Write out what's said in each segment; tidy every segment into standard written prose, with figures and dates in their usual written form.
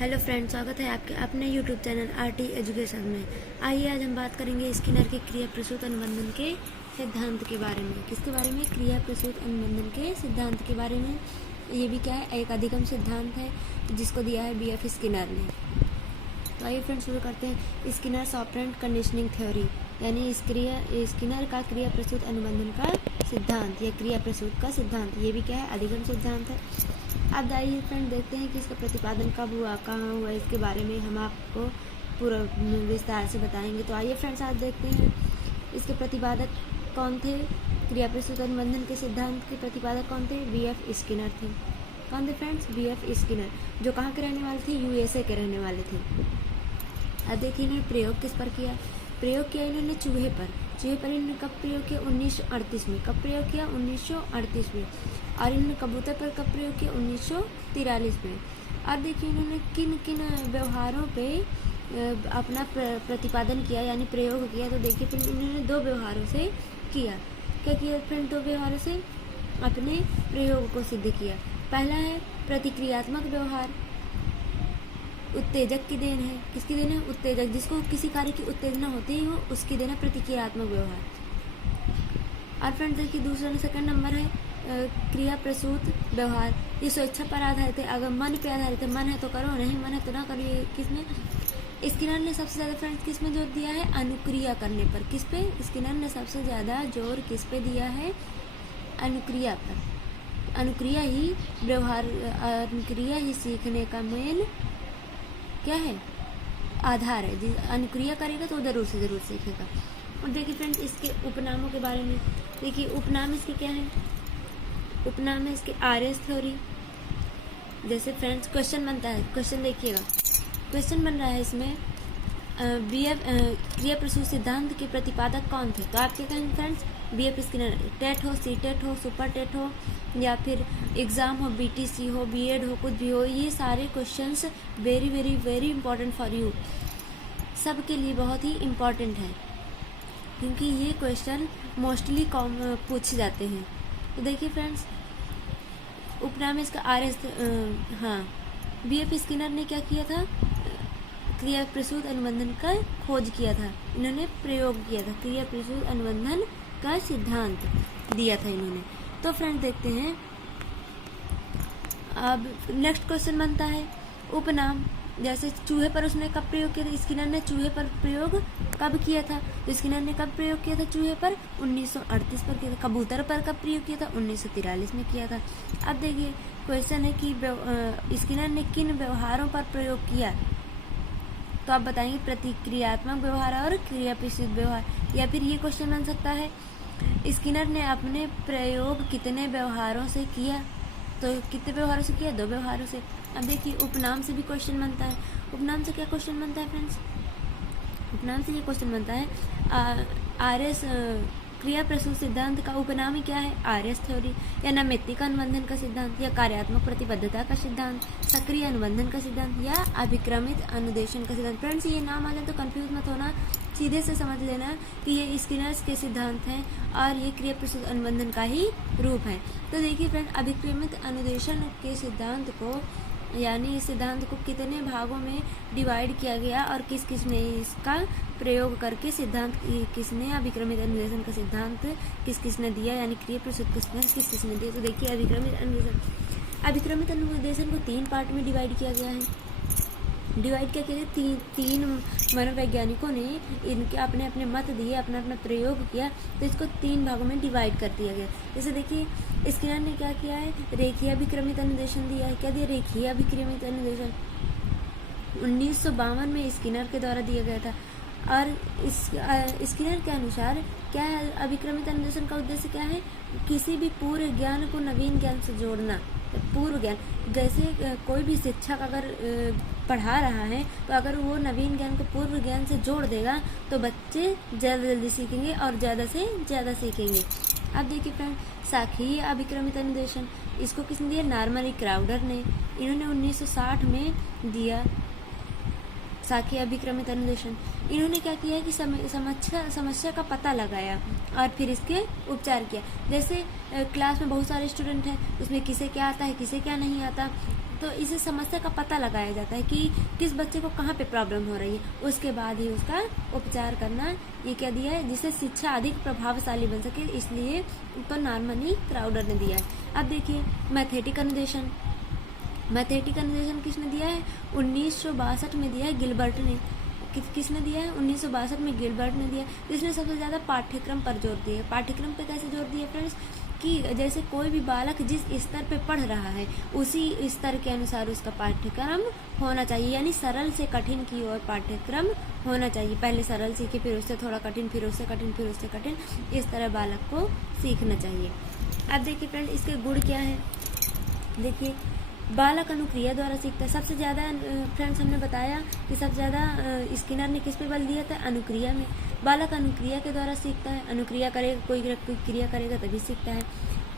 Hello friends, स्वागत है आपके अपने यूट्यूब चैनल आरटी एजुकेशन में। आइए आज हम बात करेंगे स्किनर के क्रिया प्रसूत अनुबंधन के सिद्धांत के बारे में। किसके बारे में? क्रिया प्रसूत अनुबंधन के सिद्धांत के बारे में। ये भी क्या है? एक अधिगम सिद्धांत है जिसको दिया है बीएफ स्किनर ने। तो आइए फ्रेंड्स शुरू करते हैं। स्किनर्स ऑपरेंट कंडीशनिंग थ्योरी, यानी स्किनर का क्रिया प्रसूत अनुबंधन का सिद्धांत या क्रिया प्रसूत का सिद्धांत। ये भी क्या है? अधिगम सिद्धांत है। अब आइए फ्रेंड देखते हैं कि इसका प्रतिपादन कब हुआ, कहाँ हुआ, इसके बारे में हम आपको पूरा विस्तार से बताएंगे। तो आइए फ्रेंड्स आज देखते हैं इसके प्रतिपादक कौन थे। क्रिया प्रसूत अनुबंधन के सिद्धांत के प्रतिपादक कौन थे? बीएफ स्किनर थे। कौन थे फ्रेंड्स? बीएफ स्किनर, जो कहाँ के रहने वाले थे? यूएसए के रहने वाले थे। अब देखिए इन्होंने प्रयोग किस पर किया। प्रयोग किया इन्होंने चूहे पर। चूहे पर इन्होंने कब प्रयोग किया? 1938 में। कब प्रयोग किया? 1938 में। और इन्होंने कबूतर पर कब प्रयोग किया? 1943 में। और देखिए इन्होंने किन किन व्यवहारों पे अपना प्रतिपादन किया यानी प्रयोग किया। तो देखिए फिर इन्होंने दो व्यवहारों से किया। क्या किया फ्रेंड? दो व्यवहारों से अपने प्रयोग को सिद्ध किया। पहला है प्रतिक्रियात्मक व्यवहार। उत्तेजक की देन है। किसकी देन है? उत्तेजक, जिसको किसी कार्य की उत्तेजना होती है वो उसकी देन है प्रतिक्रियात्मक व्यवहार। और फ्रेंड्स देखिए दूसरा सेकंड नंबर है क्रिया प्रसूत व्यवहार। ये स्वेच्छा पर आधारित है। अगर मन पे आधारित है, मन है तो करो, नहीं मन है तो ना करो। ये किसमें? स्किनर ने सबसे ज्यादा फ्रेंड्स किस में जोर दिया है? अनुक्रिया करने पर। किस पे? स्किनर ने सबसे ज्यादा जोर किस पे दिया है? अनुक्रिया पर। अनुक्रिया ही व्यवहार, अनुक्रिया ही सीखने का मेन क्या है? आधार है। अनुक्रिया करेगा तो जरूर से जरूर सीखेगा। और देखिए फ्रेंड्स इसके उपनामों के बारे में। देखिए उपनाम इसके क्या है? उपनाम है इसके आरएस थ्योरी। जैसे फ्रेंड्स क्वेश्चन बनता है, क्वेश्चन देखिएगा, क्वेश्चन बन रहा है इसमें बीएफ क्रिया प्रसूत सिद्धांत के प्रतिपादक कौन थे? तो आप क्या कहेंगे फ्रेंड्स? BF Skinner. टेट हो, सी टेट हो, सुपर टेट हो, या फिर एग्जाम हो, बीटीसी हो, बीएड हो, कुछ भी हो, ये सारे questions very very very important for you. सबके लिए बहुत ही इम्पॉर्टेंट है क्योंकि ये क्वेश्चन मोस्टली पूछे जाते हैं। तो देखिए फ्रेंड्स उपनाम इसका आरएस। हाँ, बीएफ स्किनर ने क्या किया था? क्रिया प्रसूत अनुबंधन का खोज किया था। इन्होंने प्रयोग किया था। क्रिया प्रसूत अनुबंधन का सिद्धांत दिया था इन्होंने। तो फ्रेंड्स देखते हैं अब नेक्स्ट क्वेश्चन बनता है उपनाम। जैसे चूहे पर उसने कब प्रयोग किया था? स्किनर ने चूहे पर प्रयोग कब किया था? तो स्किनर ने कब प्रयोग किया था चूहे पर? 1938 पर किया था। कबूतर पर कब प्रयोग किया था? 1943 में किया था। अब देखिए क्वेश्चन है कि स्किनर ने किन व्यवहारों पर प्रयोग किया? तो आप बताएंगे प्रतिक्रियात्मक व्यवहार और क्रिया प्रसूत व्यवहार। या फिर ये क्वेश्चन बन सकता है स्किनर ने अपने प्रयोग कितने व्यवहारों से किया? तो कितने व्यवहारों से किया? दो व्यवहारों से। अब देखिए उपनाम से भी क्वेश्चन बनता है। उपनाम से क्या क्वेश्चन बनता है फ्रेंड्स? उपनाम से ये क्वेश्चन बनता है आरएस क्रिया प्रसूत सिद्धांत का उपनाम ही क्या है? आरएस थ्योरी, या नैमित्तिक अनुबंधन का सिद्धांत, या कार्यात्मक प्रतिबद्धता का सिद्धांत, सक्रिय अनुबंधन का सिद्धांत, या अभिक्रमित अनुदेशन का सिद्धांत। फ्रेंड्स ये नाम आ जाए तो कंफ्यूज मत होना, सीधे से समझ लेना कि ये स्किनर्स के सिद्धांत हैं और ये क्रिया प्रसूत अनुबंधन का ही रूप है। तो देखिए फ्रेंड अभिक्रमित अनुदेशन के सिद्धांत को यानी इस सिद्धांत को कितने भागों में डिवाइड किया गया और किस किस ने इसका प्रयोग करके सिद्धांत किसने अभिक्रमित अनुदेशन का सिद्धांत किस किस ने दिया, यानी क्रिया प्रसूत का सिद्धांत किस किस ने दिया। तो देखिए अभिक्रमित अनुदेशन को 3 पार्ट में डिवाइड किया गया है। डिवाइड क्या किया? तीन मनोवैज्ञानिकों ने इनके अपने अपने मत दिए, अपना अपना प्रयोग किया, तो इसको 3 भागों में डिवाइड कर दिया गया। जैसे देखिए स्किनर ने क्या किया है? रेखीय अभिक्रमित अनुदेशन दिया है। क्या दिया? रेखीय अभिक्रमित अनुदेशन 1952 में स्किनर के द्वारा दिया गया था। और स्किनर के अनुसार क्या है? अभिक्रमित अनुदेशन का उद्देश्य क्या है? किसी भी पूर्व ज्ञान को नवीन ज्ञान से जोड़ना। पूर्व ज्ञान, जैसे कोई भी शिक्षक अगर पढ़ा रहा है तो अगर वो नवीन ज्ञान को पूर्व ज्ञान से जोड़ देगा तो बच्चे ज़्यादा जल्दी सीखेंगे और ज़्यादा से ज़्यादा सीखेंगे। अब देखिए फ्रेंड शाखीय अभिक्रमित अनुदेशन, इसको किसने दिया? नॉर्मन क्राउडर ने। इन्होंने 1960 में दिया शाखीय अभिक्रमित अनुदेशन। इन्होंने क्या किया है कि समस्या का पता लगाया और फिर इसके उपचार किया। जैसे क्लास में बहुत सारे स्टूडेंट हैं, उसमें किसे क्या आता है किसे क्या नहीं आता, तो इस समस्या का पता लगाया जाता है कि किस बच्चे को कहाँ पे प्रॉब्लम हो रही है, उसके बाद ही उसका उपचार करना, ये क्या दिया है, जिससे शिक्षा अधिक प्रभावशाली बन सके, इसलिए तो नॉर्मनी क्राउडर ने दिया है। अब देखिए मैथेटिकल निर्देशन, मैथेटिकल निर्देशन किसने दिया है, 1962 में दिया है गिलबर्ट ने। किसने दिया है, 1962 में गिलबर्ट ने दिया, जिसने सबसे ज़्यादा पाठ्यक्रम पर जोर दिया। पाठ्यक्रम पे कैसे जोर दिया फ्रेंड्स, कि जैसे कोई भी बालक जिस स्तर पे पढ़ रहा है उसी स्तर के अनुसार उसका पाठ्यक्रम होना चाहिए, यानी सरल से कठिन की ओर पाठ्यक्रम होना चाहिए। पहले सरल सीखे, फिर उससे थोड़ा कठिन, फिर उससे कठिन, फिर उससे कठिन, इस तरह बालक को सीखना चाहिए। अब देखिए फ्रेंड इसके गुण क्या है, देखिए बालक अनुक्रिया द्वारा सीखता है। सबसे ज़्यादा फ्रेंड्स हमने बताया कि सबसे ज़्यादा स्किनर ने किस पे बल दिया था, अनुक्रिया में। बालक अनुक्रिया के द्वारा सीखता है, अनुक्रिया करेगा, कोई क्रिया करेगा तभी सीखता है।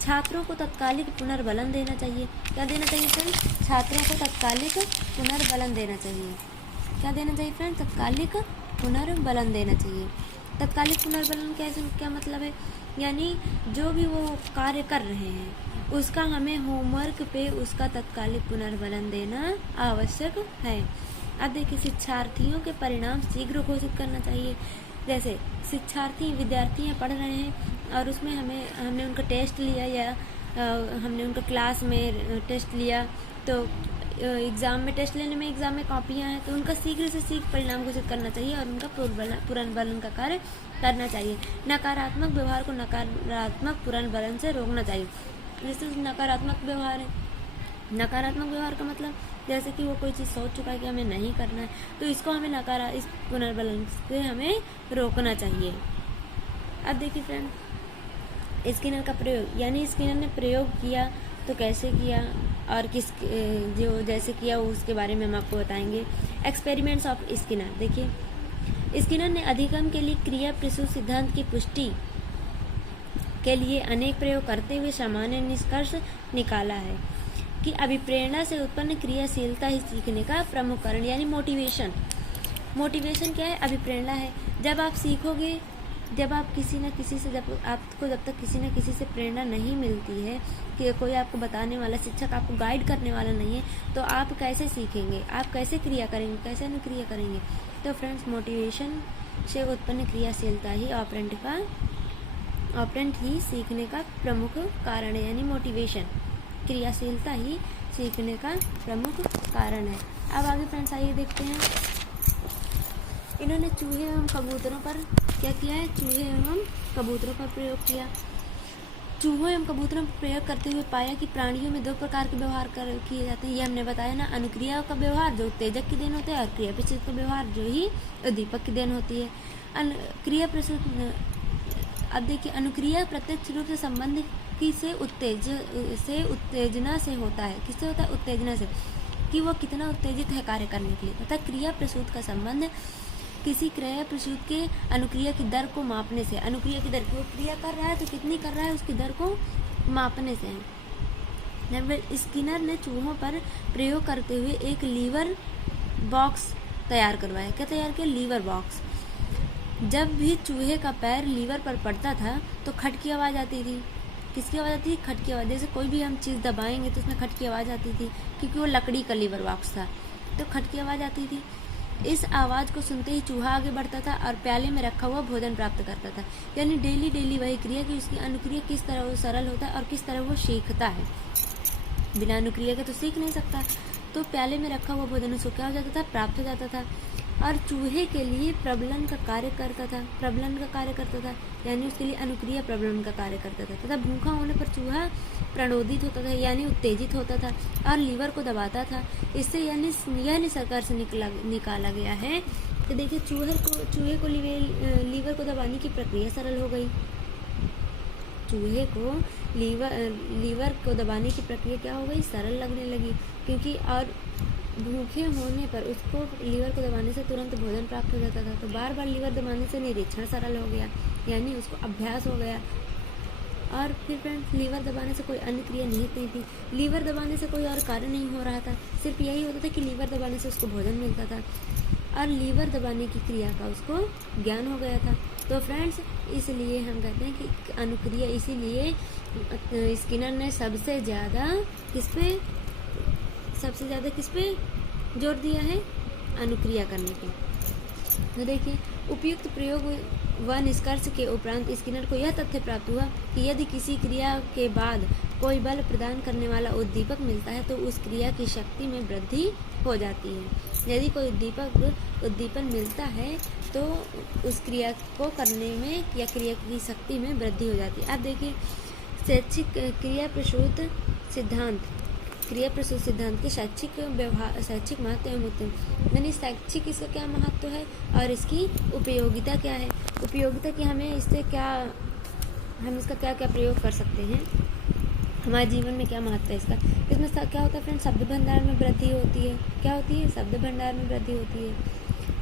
छात्रों को तत्कालिक पुनर्बलन देना चाहिए। क्या देना चाहिए फ्रेंड्स, छात्रों को तत्कालिक पुनर्बलन देना चाहिए। क्या देना चाहिए फ्रेंड्स, तत्कालिक पुनर्बलन देना चाहिए। तत्कालिक पुनर्बलन क्या मतलब है, यानी जो भी वो कार्य कर रहे हैं उसका हमें होमवर्क पे उसका तत्कालिक पुनर्बलन देना आवश्यक है। अब देखिए शिक्षार्थियों के परिणाम शीघ्र घोषित करना चाहिए। जैसे विद्यार्थी पढ़ रहे हैं और उसमें हमने उनका टेस्ट लिया या हमने उनका क्लास में टेस्ट लिया, तो एग्ज़ाम में टेस्ट लेने में एग्ज़ाम में कॉपियाँ हैं, तो उनका शीघ्र से शीघ्र परिणाम घोषित करना चाहिए और उनका पुनर्बलन का कार्य करना चाहिए। नकारात्मक व्यवहार को नकारात्मक पुनर्बलन से रोकना चाहिए। जैसे नकारात्मक व्यवहार है, नकारात्मक व्यवहार का मतलब जैसे कि वो कोई चीज़ सोच चुका है कि हमें नहीं करना है, तो इसको हमें इस पुनर्बलन से हमें रोकना चाहिए। अब देखिए फ्रेंड स्किनर का प्रयोग, यानी स्किनर ने प्रयोग किया तो कैसे किया और जो जैसे किया उसके बारे में हम आपको बताएंगे। एक्सपेरिमेंट्स ऑफ स्किनर, देखिए स्किनर ने अधिगम के लिए क्रिया प्रसूत सिद्धांत की पुष्टि के लिए अनेक प्रयोग करते हुए सामान्य निष्कर्ष निकाला है कि अभिप्रेरणा से उत्पन्न क्रियाशीलता ही सीखने का प्रमुख कारण, यानी मोटिवेशन क्या है, अभिप्रेरणा है। जब आप सीखोगे, जब आप किसी न किसी से जब तक किसी न किसी से प्रेरणा नहीं मिलती है, कि कोई आपको बताने वाला, शिक्षक आपको गाइड करने वाला नहीं है, तो आप कैसे सीखेंगे, आप कैसे क्रिया करेंगे, कैसे अनुक्रिया करेंगे। तो फ्रेंड्स मोटिवेशन से उत्पन्न क्रियाशीलता ही ऑपरेंट ही सीखने का प्रमुख कारण है, यानी मोटिवेशन, क्रियाशीलता ही सीखने का प्रमुख कारण है। अब आगे फ्रेंड्स आइए देखते हैं, इन्होंने चूहे एवं कबूतरों पर क्या किया है, चूहे एवं कबूतरों पर प्रयोग किया। चूहों एवं कबूतरों पर प्रयोग करते हुए पाया कि प्राणियों में दो प्रकार के व्यवहार किए जाते हैं। ये हमने बताया ना, अनुक्रिया का व्यवहार जो उत्तेजक की देन होता है और क्रिया प्रसूत का व्यवहार जो ही उद्दीपक की देन होती है। क्रिया प्रसूत, अब देखिए अनुक्रिया प्रत्यक्ष रूप से संबंध से उत्तेजना से होता है। किससे होता है, उत्तेजना से, कि वो कितना उत्तेजित है कार्य करने के लिए, तथा क्रिया प्रसूत का संबंध किसी क्रिया प्रसूत के अनुक्रिया की दर को मापने से, अनुक्रिया की दर, वो क्रिया कर रहा है तो कितनी कर रहा है उसकी दर को मापने से है। स्किनर ने चूहों पर प्रयोग करते हुए एक लीवर बॉक्स तैयार करवाया। क्या तैयार किया, लीवर बॉक्स। जब भी चूहे का पैर लीवर पर पड़ता था तो खट की आवाज़ आती थी। किसकी आवाज़ आती थी, खट की आवाज़। जैसे कोई भी हम चीज़ दबाएंगे तो उसमें खट की आवाज़ आती थी, क्योंकि वो लकड़ी का लीवर बॉक्स था, तो खट की आवाज़ आती थी। इस आवाज़ को सुनते ही चूहा आगे बढ़ता था और प्याले में रखा हुआ भोजन प्राप्त करता था। यानी डेली वही क्रिया कि उसकी अनुक्रिया किस तरह वो सरल होता है और किस तरह वो सीखता है। बिना अनुक्रिया के तो सीख नहीं सकता। तो प्याले में रखा हुआ भोजन उसको क्या हो जाता था, प्राप्त हो जाता था, और चूहे के लिए प्रबलन का कार्य करता था, यानी उसके लिए अनुक्रिया प्रबलन का कार्य करता था। तथा भूखा होने पर चूहा प्रणोदित होता था, यानी उत्तेजित होता था और लीवर को दबाता था। इससे यानी यह निष्कर्ष निकाला गया है कि देखिए चूहे को लीवर को दबाने की प्रक्रिया सरल हो गई। चूहे को लीवर को दबाने की प्रक्रिया क्या हो गई, सरल लगने लगी, क्योंकि और भूखे होने पर उसको लीवर को दबाने से तुरंत भोजन प्राप्त हो जाता था। तो बार बार लीवर दबाने से निरीक्षण सरल हो गया, यानी उसको अभ्यास हो गया। और फिर फ्रेंड्स लीवर दबाने से कोई अन्य क्रिया नहीं थी, लीवर दबाने से कोई और कार्य नहीं हो रहा था, सिर्फ यही होता था कि लीवर दबाने से उसको भोजन मिलता था और लीवर दबाने की क्रिया का उसको ज्ञान हो गया था। तो फ्रेंड्स इसलिए हम कहते हैं कि अनुक्रिया, इसीलिए स्किनर ने सबसे ज़्यादा किस पे, सबसे ज़्यादा किस पे जोर दिया है? अनुक्रिया करने पे। तो देखिए, उपयुक्त प्रयोग व निष्कर्ष के उपरांत स्किनर को यह तथ्य प्राप्त हुआ कि यदि किसी क्रिया के बाद कोई बल प्रदान करने वाला उद्दीपक मिलता है तो उस क्रिया की शक्ति में वृद्धि हो जाती है। यदि कोई उद्दीपन मिलता है तो उस क्रिया को करने में या क्रिया की शक्ति में वृद्धि हो जाती है। अब देखिए, शैक्षिक क्रिया प्रसूत सिद्धांत के शैक्षिक महत्व एवं उत्तम, यानी शैक्षिक इसका क्या महत्व है और इसकी उपयोगिता क्या है। उपयोगिता की हम इसका क्या क्या प्रयोग कर सकते हैं, हमारे जीवन में क्या महत्व है इसका। इसमें क्या होता है फ्रेंड्स? शब्द भंडार में वृद्धि होती है। क्या होती है? शब्द भंडार में वृद्धि होती है।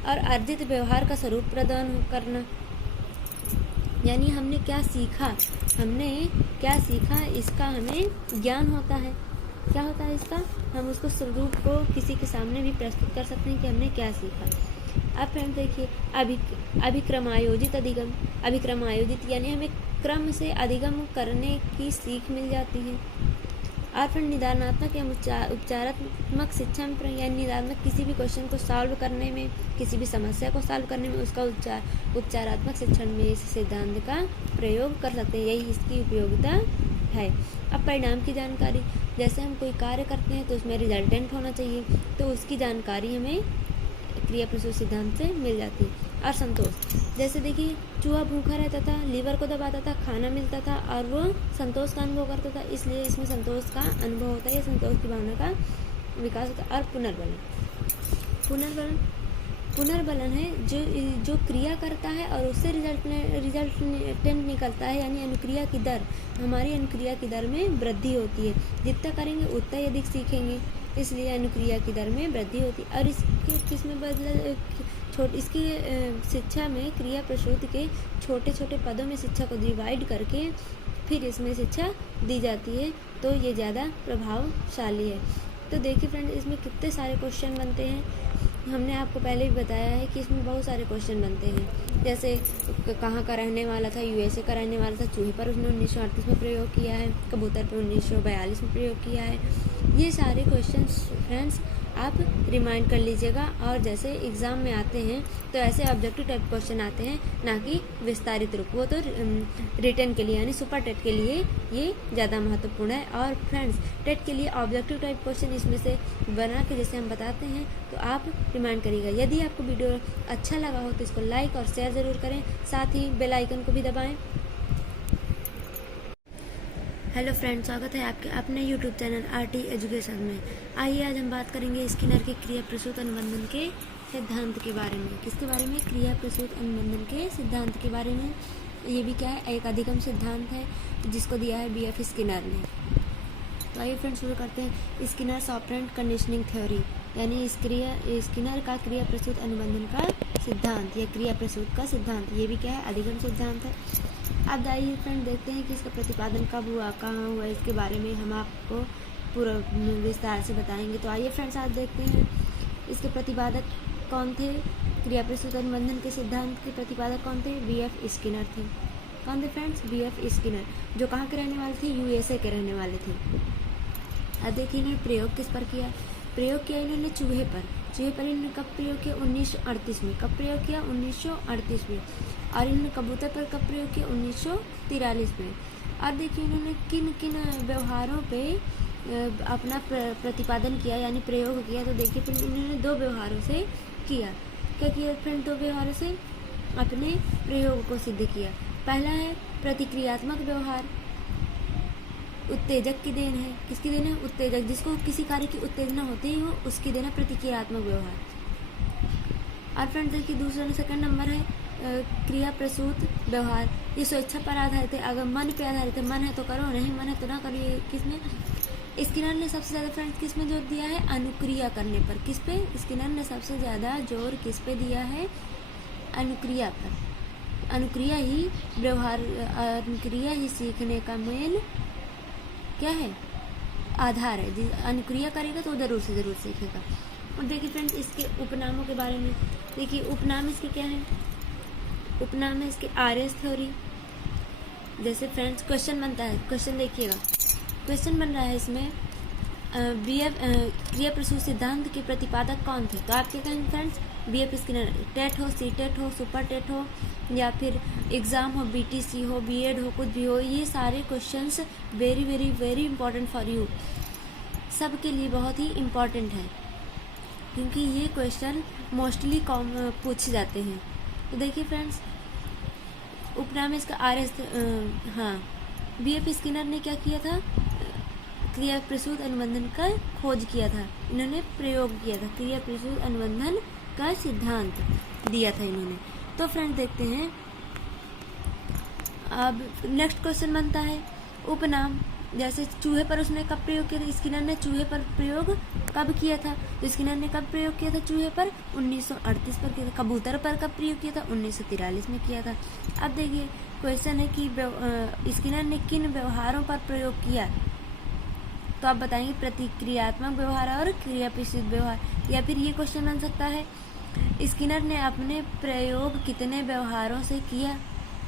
और अर्जित व्यवहार का स्वरूप प्रदान करना, यानी हमने क्या सीखा इसका हमें ज्ञान होता है। क्या होता है इसका? हम उसको स्वरूप को किसी के सामने भी प्रस्तुत कर सकते हैं कि हमने क्या सीखा। अब फ्रेंड्स देखिए, अभिक्रमायोजित यानी हमें क्रम से अधिगम करने की सीख मिल जाती है। और फिर निदानात्मक या उपचारात्मक शिक्षा में, यानी निदानात्मक किसी भी क्वेश्चन को सॉल्व करने में, किसी भी समस्या को सॉल्व करने में उसका उपचारात्मक शिक्षण में इस सिद्धांत का प्रयोग कर सकते हैं। यही इसकी उपयोगिता है। अब परिणाम की जानकारी, जैसे हम कोई कार्य करते हैं तो उसमें रिजल्टेंट होना चाहिए, तो उसकी जानकारी हमें क्रिया प्रसूत सिद्धांत से मिल जाती है। और संतोष, जैसे देखिए, चूहा भूखा रहता था, लीवर को दबाता था, खाना मिलता था और वो संतोष का अनुभव करता था, इसलिए इसमें संतोष का अनुभव होता है, संतोष की भावना का विकास होता है। और पुनर्बलन है जो क्रिया करता है और उससे रिजल्टेंट निकलता है, यानी अनुक्रिया की दर, हमारी अनुक्रिया की दर में वृद्धि होती है। जितना करेंगे उतना ही अधिक सीखेंगे, इसलिए अनुक्रिया की दर में वृद्धि होती है। और इसके किसमें इसकी शिक्षा में क्रिया प्रसूत के छोटे छोटे पदों में शिक्षा को डिवाइड करके फिर इसमें शिक्षा दी जाती है, तो ये ज़्यादा प्रभावशाली है। तो देखिए फ्रेंड, इसमें कितने सारे क्वेश्चन बनते हैं। हमने आपको पहले भी बताया है कि इसमें बहुत सारे क्वेश्चन बनते हैं। जैसे कहाँ का रहने वाला था? यूएसए का रहने वाला था। चूहे पर उसने 1938 में प्रयोग किया है। कबूतर पर 1942 में प्रयोग किया है। ये सारे क्वेश्चन फ्रेंड्स आप रिमाइंड कर लीजिएगा, और जैसे एग्ज़ाम में आते हैं तो ऐसे ऑब्जेक्टिव टाइप क्वेश्चन आते हैं, ना कि विस्तारित रूप। वो तो रिटन के लिए यानी सुपर टेट के लिए ये ज़्यादा महत्वपूर्ण है। और फ्रेंड्स, टेट के लिए ऑब्जेक्टिव टाइप क्वेश्चन इसमें से बना के जैसे हम बताते हैं तो आप रिमाइंड करिएगा। यदि आपको वीडियो अच्छा लगा हो तो इसको लाइक और शेयर ज़रूर करें, साथ ही बेल आइकन को भी दबाएँ। हेलो फ्रेंड्स, स्वागत है आपके अपने यूट्यूब चैनल आरटी एजुकेशन में। आइए आज हम बात करेंगे स्किनर के क्रिया प्रसूत अनुबंधन के सिद्धांत के बारे में। किसके बारे में? क्रिया प्रसूत अनुबंधन के सिद्धांत के बारे में। ये भी क्या है? एक अधिगम सिद्धांत है जिसको दिया है बीएफ स्किनर ने। तो आइए फ्रेंड्स शुरू करते हैं। स्किनर्स ऑपरेंट कंडीशनिंग थ्योरी, यानी स्किनर का क्रिया प्रसूत अनुबंधन का सिद्धांत या क्रिया प्रसूत का सिद्धांत, ये भी क्या है? अधिगम सिद्धांत है। अब आइए फ्रेंड देखते हैं कि इसका प्रतिपादन कब हुआ, कहाँ हुआ, इसके बारे में हम आपको पूरा विस्तार से बताएंगे। तो आइए फ्रेंड्स आज देखते हैं इसके प्रतिपादक कौन थे। क्रिया प्रसूत अनुबंधन के सिद्धांत के प्रतिपादक कौन थे? बीएफ स्किनर थे। कौन थे फ्रेंड्स? बीएफ स्किनर, जो कहाँ के रहने वाले थे? यूएसए के रहने वाले थे। अब देखिए इन्होंने प्रयोग किस पर किया? प्रयोग किया इन्होंने चूहे पर इन्होंने कब प्रयोग किया? 1938 में। कब प्रयोग किया? 1938 में। और इन्होंने कबूतर पर कब प्रयोग किया? 1943 में। और देखिए इन्होंने किन किन व्यवहारों पे अपना प्रतिपादन किया यानी प्रयोग किया। तो देखिए फिर इन्होंने 2 व्यवहारों से किया। क्या किया फ्रेंड? 2 व्यवहारों से अपने प्रयोग को सिद्ध किया। पहला है प्रतिक्रियात्मक व्यवहार, उत्तेजक की देन है। किसकी देन है? उत्तेजक, जिसको किसी कार्य की उत्तेजना होती है वो उसकी देन है प्रतिक्रियात्मक व्यवहार। और फ्रेंड्स देखिए दूसरा सेकंड नंबर है क्रिया प्रसूत व्यवहार। ये स्वेच्छा पर आधारित है, अगर मन पे आधारित है, मन है तो करो, नहीं मन है तो ना करिए। किसमें? स्किनर ने सबसे ज़्यादा फ्रेंड्स किस में जोर दिया है? अनुक्रिया करने पर। किस पे? स्किनर ने सबसे ज़्यादा जोर किस पे दिया है? अनुक्रिया पर। अनुक्रिया ही व्यवहार, अनुक्रिया ही सीखने का मेन क्या है? आधार है। अनुक्रिया करेगा तो ज़रूर से ज़रूर सीखेगा। और देखिए फ्रेंड्स इसके उपनामों के बारे में। देखिए उपनाम इसके क्या है? उपनाम है इसके आरएस थ्योरी। जैसे फ्रेंड्स क्वेश्चन बनता है, क्वेश्चन देखिएगा, क्वेश्चन बन रहा है इसमें क्रिया प्रसूत सिद्धांत के प्रतिपादक कौन थे? तो आप क्या कहेंगे फ्रेंड्स? BF Skinner. टेट हो, C-टेट हो, सुपर टेट हो, या फिर एग्ज़ाम हो, BTC हो, B.Ed हो, कुछ भी हो, ये सारे questions very very very important for you, सबके लिए बहुत ही इम्पॉर्टेंट है, क्योंकि ये क्वेश्चन मोस्टली पूछे जाते हैं। तो देखिए फ्रेंड्स, उपनाम इसका RS, हाँ, BF स्किनर ने क्या किया था? क्रिया प्रसूत अनुबंधन का खोज किया था, इन्होंने प्रयोग किया था, क्रिया प्रसूत अनुबंधन का सिद्धांत दिया था इन्होंने। तो फ्रेंड देखते हैं, अब नेक्स्ट क्वेश्चन बनता है, उपनाम जैसे चूहे पर उसने कब प्रयोग किया था? स्किनर ने चूहे पर प्रयोग कब किया था? तो स्किनर ने कब प्रयोग किया था चूहे पर? 1938 पर किया था। कबूतर पर कब प्रयोग किया था? 1943 में किया था। अब देखिए क्वेश्चन है कि स्किनर ने किन व्यवहारों पर प्रयोग किया? तो आप बताएंगे प्रतिक्रियात्मक व्यवहार और क्रिया प्रसूत व्यवहार, या फिर ये क्वेश्चन बन सकता है स्किनर ने अपने प्रयोग कितने व्यवहारों से किया?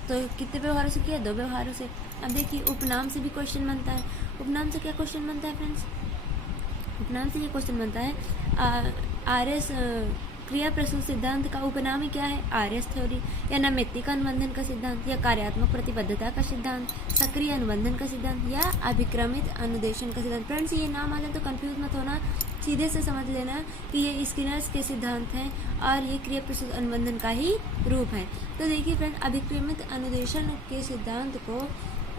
तो कितने व्यवहारों से किया? 2 व्यवहारों से। अब देखिए उपनाम से भी क्वेश्चन बनता है। उपनाम से क्या क्वेश्चन बनता है फ्रेंड्स? उपनाम से ये क्वेश्चन बनता है RS क्रिया प्रसूत सिद्धांत का उपनाम क्या है? RS थ्योरी, या नैमित्तिक अनुबंधन का सिद्धांत, या कार्यात्मक प्रतिबद्धता का सिद्धांत, सक्रिय अनुबंधन का सिद्धांत, या अभिक्रमित अनुदेशन का सिद्धांत। फ्रेंड्स ये नाम आ जाए तो कंफ्यूज मत होना, सीधे से समझ लेना कि ये स्किनर्स के सिद्धांत हैं और ये क्रिया प्रसूत अनुबंधन का ही रूप है। तो देखिए फ्रेंड, अभिक्रमित अनुदेशन के सिद्धांत को,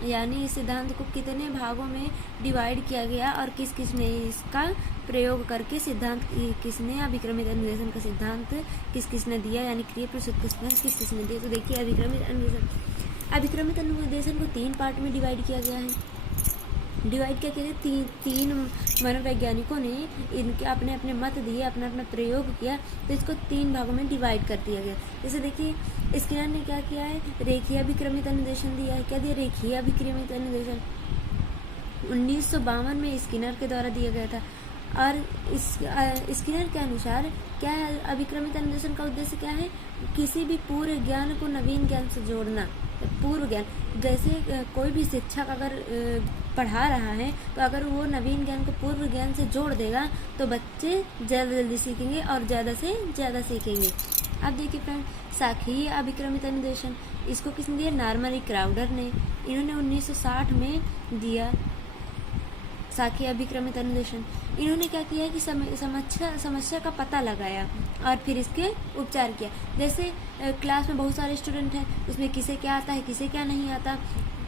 यानी इस सिद्धांत को कितने भागों में डिवाइड किया गया और किस किस ने इसका प्रयोग करके सिद्धांत, किसने अभिक्रमित अनुदेशन का सिद्धांत किस किस ने दिया, यानी क्रिया प्रसूत का सिद्धांत किस किस ने दिया? तो देखिए अभिक्रमित अनुदेशन को 3 पार्ट में डिवाइड किया गया है। डिवाइड क्या किया? तीन मनोवैज्ञानिकों ने इनके अपने अपने मत दिए, अपना अपना प्रयोग किया, तो इसको 3 भागों में डिवाइड कर दिया गया। जैसे देखिए स्किनर ने क्या किया है? रेखीय अभिक्रमित अनुदेशन दिया है। क्या दिया? रेखीय अभिक्रमित अनुदेशन 1952 में स्किनर के द्वारा दिया गया था। और स्किनर के अनुसार क्या है? अभिक्रमित अनुदेशन का उद्देश्य क्या है? किसी भी पूर्व ज्ञान को नवीन ज्ञान से जोड़ना। पूर्व ज्ञान, जैसे कोई भी शिक्षक अगर पढ़ा रहा है तो अगर वो नवीन ज्ञान को पूर्व ज्ञान से जोड़ देगा तो बच्चे ज़्यादा जल्दी सीखेंगे और ज़्यादा से ज़्यादा सीखेंगे। अब देखिए फ्रेंड, शाखीय अभिक्रमित अनुदेशन, इसको किसने दिया? नॉर्मन क्राउडर ने, इन्होंने 1960 में दिया शाखीय अभिक्रमित अनुदेशन। इन्होंने क्या किया है कि समस्या का पता लगाया और फिर इसके उपचार किया। जैसे क्लास में बहुत सारे स्टूडेंट हैं, उसमें किसे क्या आता है, किसे क्या नहीं आता,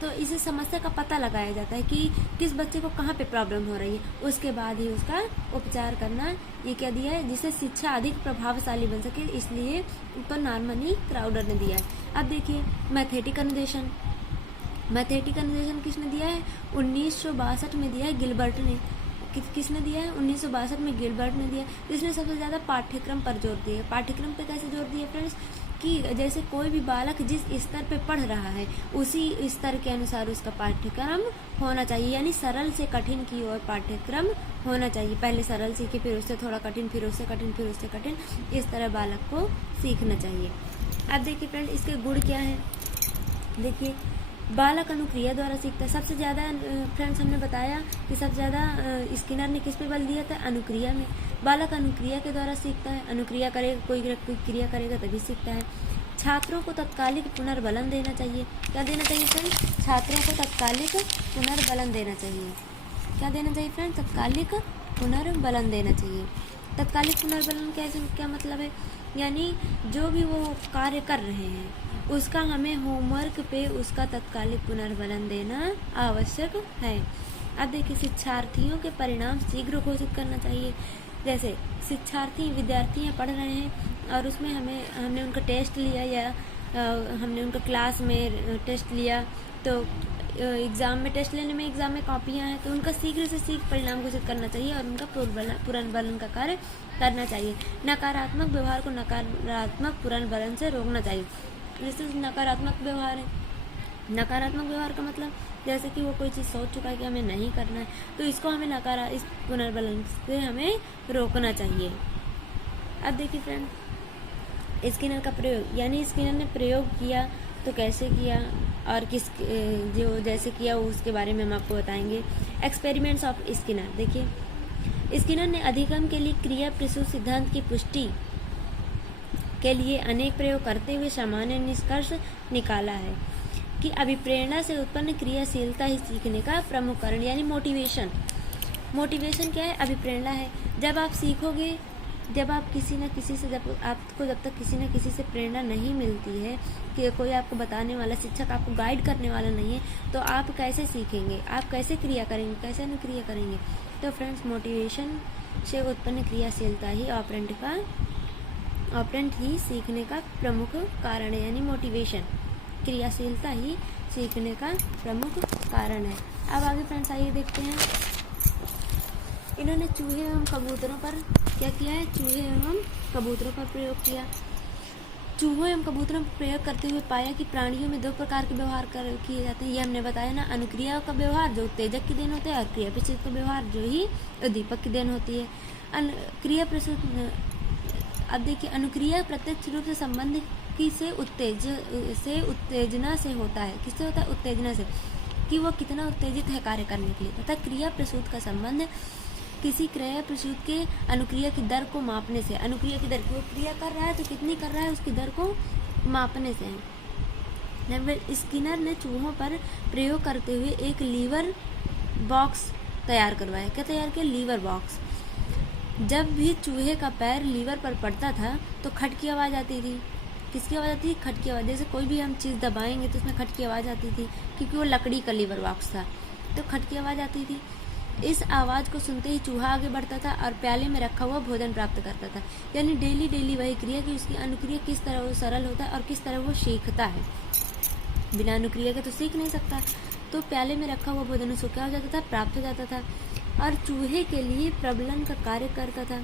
तो इसे समस्या का पता लगाया जाता है कि किस बच्चे को कहाँ पे प्रॉब्लम हो रही है, उसके बाद ही उसका उपचार करना। ये क्या दिया है? जिससे शिक्षा अधिक प्रभावशाली बन सके, इसलिए तो नॉर्मन क्राउडर ने दिया है। अब देखिए मैथेटिक अनुदेशन, मैथेटिक अनुदेशन किसने दिया है? 1962 में दिया है गिलबर्ट ने। किसने दिया है? 1962 में गिलबर्ट ने दिया। इसने सबसे ज़्यादा पाठ्यक्रम पर जोर दिया। पाठ्यक्रम पे कैसे जोर दिया फ्रेंड्स? कि जैसे कोई भी बालक जिस स्तर पे पढ़ रहा है उसी स्तर के अनुसार उसका पाठ्यक्रम होना चाहिए, यानी सरल से कठिन की ओर पाठ्यक्रम होना चाहिए। पहले सरल सीखे, फिर उससे थोड़ा कठिन, फिर उससे कठिन, फिर उससे कठिन, इस तरह बालक को सीखना चाहिए। अब देखिए फ्रेंड, इसके गुण क्या है? देखिए बालक अनुक्रिया द्वारा सीखता है। सबसे ज़्यादा फ्रेंड्स हमने बताया कि सबसे ज़्यादा स्किनर ने किस पे बल दिया था? अनुक्रिया में। बालक अनुक्रिया के द्वारा सीखता है। अनुक्रिया करेगा, कोई क्रिया करेगा तभी सीखता है। छात्रों को तत्कालिक पुनर्बलन देना चाहिए। क्या देना चाहिए फ्रेंड्स? छात्रों को तत्कालिक पुनर्बलन देना चाहिए। क्या देना चाहिए फ्रेंड्स? तत्कालिक पुनर्बलन देना चाहिए। तत्कालिक पुनर्बलन क्या मतलब है? यानी जो भी वो कार्य कर रहे हैं उसका हमें होमवर्क पे उसका तत्कालिक पुनर्बलन देना आवश्यक है। अब देखिए शिक्षार्थियों के परिणाम शीघ्र घोषित करना चाहिए। जैसे विद्यार्थी पढ़ रहे हैं और उसमें हमने उनका टेस्ट लिया या हमने उनका क्लास में टेस्ट लिया, तो एग्ज़ाम में टेस्ट लेने में एग्ज़ाम में कॉपियाँ हैं तो उनका शीघ्र से शीघ्र परिणाम घोषित करना चाहिए और उनका पुनर्बलन का कार्य करना चाहिए। नकारात्मक व्यवहार को नकारात्मक पुनर्बलन से रोकना चाहिए। जैसे नकारात्मक व्यवहार है, नकारात्मक व्यवहार का मतलब जैसे कि वो कोई चीज़ सोच चुका है कि हमें नहीं करना है, तो इसको हमें इस पुनर्बलन से हमें रोकना चाहिए। अब देखिए फ्रेंड, स्किनर का प्रयोग, यानी स्किनर ने प्रयोग किया तो कैसे किया और जो जैसे किया उसके बारे में हम आपको बताएंगे। Experiments of Skinner. देखिए स्किनर ने अधिगम के लिए क्रिया प्रसूत सिद्धांत की पुष्टि के लिए अनेक प्रयोग करते हुए सामान्य निष्कर्ष निकाला है कि अभिप्रेरणा से उत्पन्न क्रियाशीलता ही सीखने का प्रमुख कारण यानी मोटिवेशन क्या है? अभिप्रेरणा है। जब आप सीखोगे, जब आप किसी न किसी से जब तक किसी न किसी से प्रेरणा नहीं मिलती है कि कोई आपको बताने वाला, शिक्षक आपको गाइड करने वाला नहीं है, तो आप कैसे सीखेंगे? आप कैसे क्रिया करेंगे? कैसे अनुक्रिया करेंगे? तो फ्रेंड्स, मोटिवेशन से उत्पन्न क्रियाशीलता ही ऑपरेंट ही सीखने का प्रमुख कारण है, यानी मोटिवेशन, क्रियाशीलता ही सीखने का प्रमुख कारण है। अब आगे फ्रेंड्स आइए देखते हैं। इन्होंने चूहे एवं कबूतरों पर क्या किया है? चूहे एवं कबूतरों पर प्रयोग किया। चूहों एवं कबूतरों पर प्रयोग करते हुए पाया कि प्राणियों में दो प्रकार के व्यवहार किए जाते हैं। ये हमने बताया ना, अनुक्रिया का व्यवहार जो उत्तेजक की देन होता है, और क्रिया प्रसूत का व्यवहार जो ही उद्दीपक की देन होती है। क्रिया प्रसूत, अब देखिए, अनुक्रिया प्रत्यक्ष रूप से संबंध से उत्तेजना से होता है। किससे होता है? उत्तेजना से, कि वो कितना उत्तेजित है कार्य करने के लिए। तथा क्रिया प्रसूत का संबंध किसी क्रिया प्रसूत के अनुक्रिया की दर को मापने से, अनुक्रिया की दर, वो क्रिया कर रहा है तो कितनी कर रहा है उसकी दर को मापने से है। स्किनर ने चूहों पर प्रयोग करते हुए एक लीवर बॉक्स तैयार करवाया। क्या तैयार किया? Lever box. जब भी चूहे का पैर लीवर पर पड़ता था तो खट की आवाज़ आती थी। किसकी आवाज़ आती थी? खट की आवाज़। जैसे कोई भी हम चीज़ दबाएंगे तो उसमें खट की आवाज़ आती थी, क्योंकि वो लकड़ी का लीवर बॉक्स था, तो खट की आवाज़ आती थी। इस आवाज़ को सुनते ही चूहा आगे बढ़ता था और प्याले में रखा हुआ भोजन प्राप्त करता था। यानी डेली वही क्रिया कि उसकी अनुक्रिया किस तरह वो सरल होता है और किस तरह वो सीखता है। बिना अनुक्रिया के तो सीख नहीं सकता। तो प्याले में रखा हुआ भोजन उसको क्या हो जाता था? प्राप्त हो जाता था। और चूहे के लिए प्रबलन का कार्य करता था,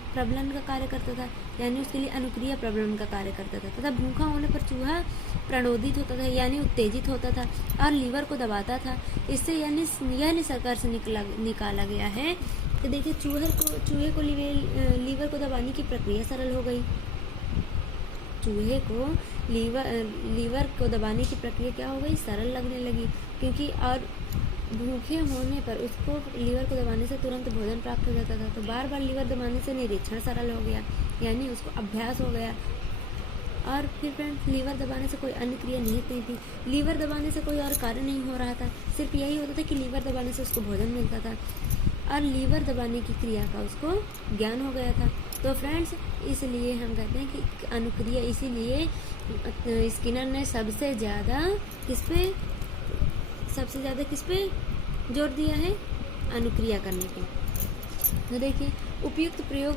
यानी उसके लिए अनुक्रिया प्रबलन का कार्य करता था। तथा भूखा होने पर चूहा प्रणोदित होता था, यानी उत्तेजित होता था और लीवर को दबाता था। इससे यानी यह निष्कर्ष निकाला गया है कि देखिए, चूहे को लीवर को दबाने की प्रक्रिया सरल हो गई। चूहे को लीवर को दबाने की प्रक्रिया क्या हो गई? सरल लगने लगी, क्योंकि और भूखे होने पर उसको लीवर को दबाने से तुरंत भोजन प्राप्त हो जाता था। तो बार बार लीवर दबाने से निरीक्षण सरल हो गया, यानी उसको अभ्यास हो गया। और फिर फ्रेंड्स, लीवर दबाने से कोई अन्य क्रिया नहीं थी। लीवर दबाने से कोई और कार्य नहीं हो रहा था, सिर्फ यही होता था कि लीवर दबाने से उसको भोजन मिलता था और लीवर दबाने की क्रिया का उसको ज्ञान हो गया था। तो फ्रेंड्स, इसलिए हम कहते हैं कि अनुक्रिया, इसीलिए स्किनर ने सबसे ज़्यादा किस पे जोर दिया है? अनुक्रिया करने पे। तो देखिए, उपयुक्त प्रयोग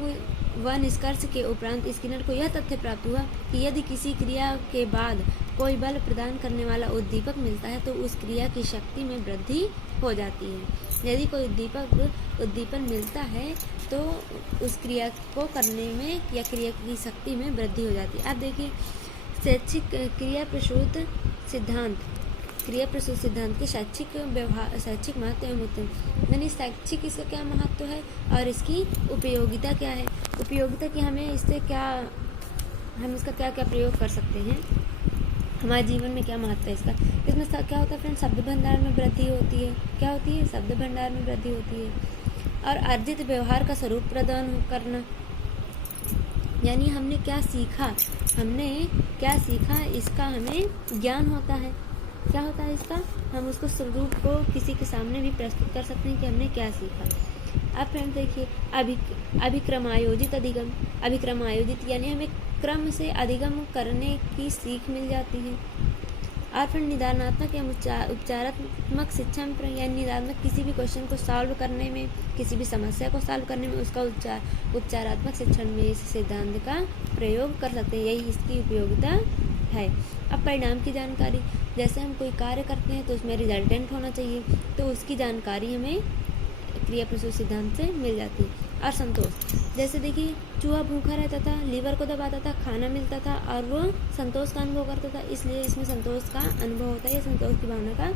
व निष्कर्ष के उपरांत स्किनर को यह तथ्य प्राप्त हुआ कि यदि किसी क्रिया के बाद कोई बल प्रदान करने वाला उद्दीपक मिलता है तो उस क्रिया की शक्ति में वृद्धि हो जाती है। यदि कोई उद्दीपन मिलता है तो उस क्रिया को करने में या क्रिया की शक्ति में वृद्धि हो जाती है। अब देखिए, क्रिया प्रसूत सिद्धांत के शैक्षिक महत्व एवं उत्तम, यानी शैक्षिक इसका क्या महत्व है और इसकी उपयोगिता क्या है? उपयोगिता कि हम इसका क्या क्या प्रयोग कर सकते हैं, हमारे जीवन में क्या महत्व है इसका। इसमें क्या होता है फ्रेंड्स? शब्द भंडार में वृद्धि होती है। क्या होती है? शब्द भंडार में वृद्धि होती है। और अर्जित व्यवहार का स्वरूप प्रदान करना, यानी हमने क्या सीखा, इसका हमें ज्ञान होता है। क्या होता है इसका? हम उसको स्वरूप को किसी के सामने भी प्रस्तुत कर सकते हैं कि हमने क्या सीखा। अब फ्रेंड्स देखिए, अभिक्रमायोजित अधिगम, यानी हमें क्रम से अधिगम करने की सीख मिल जाती है। और फिर निदानात्मक या उपचारात्मक शिक्षा में, यानी निदानात्मक किसी भी क्वेश्चन को सॉल्व करने में, किसी भी समस्या को सॉल्व करने में उसका उपचारात्मक शिक्षण में इस सिद्धांत का प्रयोग कर सकते हैं। यही इसकी उपयोगिता है। अब परिणाम की जानकारी, जैसे हम कोई कार्य करते हैं तो उसमें रिजल्टेंट होना चाहिए, तो उसकी जानकारी हमें क्रिया प्रसूत सिद्धांत से मिल जाती है। और संतोष, जैसे देखिए, चूहा भूखा रहता था, लीवर को दबाता था, खाना मिलता था और वो संतोष का अनुभव करता था, इसलिए इसमें संतोष का अनुभव होता है, संतोष की भावना का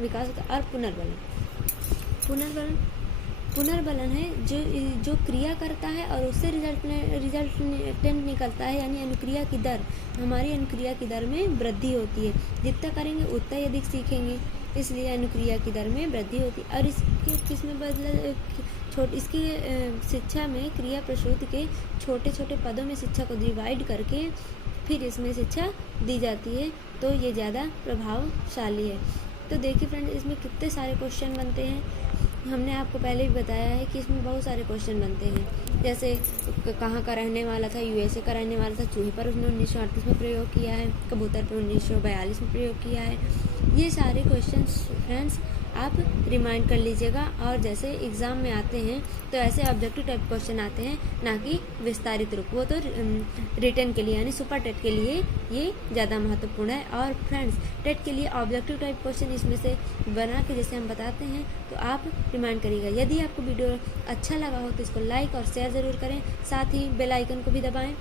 विकास होता है। और पुनर्बलन है जो क्रिया करता है और उससे रिजल्टेंट निकलता है, यानी अनुक्रिया की दर, हमारी अनुक्रिया की दर में वृद्धि होती है। जितना करेंगे उतना अधिक सीखेंगे, इसलिए अनुक्रिया की दर में वृद्धि होती है। और इसके किसमें इसकी शिक्षा में क्रिया प्रसूति के छोटे छोटे पदों में शिक्षा को डिवाइड करके फिर इसमें शिक्षा दी जाती है, तो ये ज़्यादा प्रभावशाली है। तो देखिए फ्रेंड, इसमें कितने सारे क्वेश्चन बनते हैं। हमने आपको पहले भी बताया है कि इसमें बहुत सारे क्वेश्चन बनते हैं। जैसे कहाँ का रहने वाला था, यूएसए का रहने वाला था, चूहे पर उसने 1938 में प्रयोग किया है, कबूतर पर 1942 में प्रयोग किया है। ये सारे क्वेश्चन फ्रेंड्स आप रिमाइंड कर लीजिएगा। और जैसे एग्ज़ाम में आते हैं तो ऐसे ऑब्जेक्टिव टाइप क्वेश्चन आते हैं, ना कि विस्तारित रूप। वो तो रिटन के लिए यानी सुपर टेट के लिए ये ज़्यादा महत्वपूर्ण है। और फ्रेंड्स, टेट के लिए ऑब्जेक्टिव टाइप क्वेश्चन इसमें से बना के जैसे हम बताते हैं तो आप रिमाइंड करिएगा। यदि आपको वीडियो अच्छा लगा हो तो इसको लाइक और शेयर ज़रूर करें, साथ ही बेल आइकन को भी दबाएं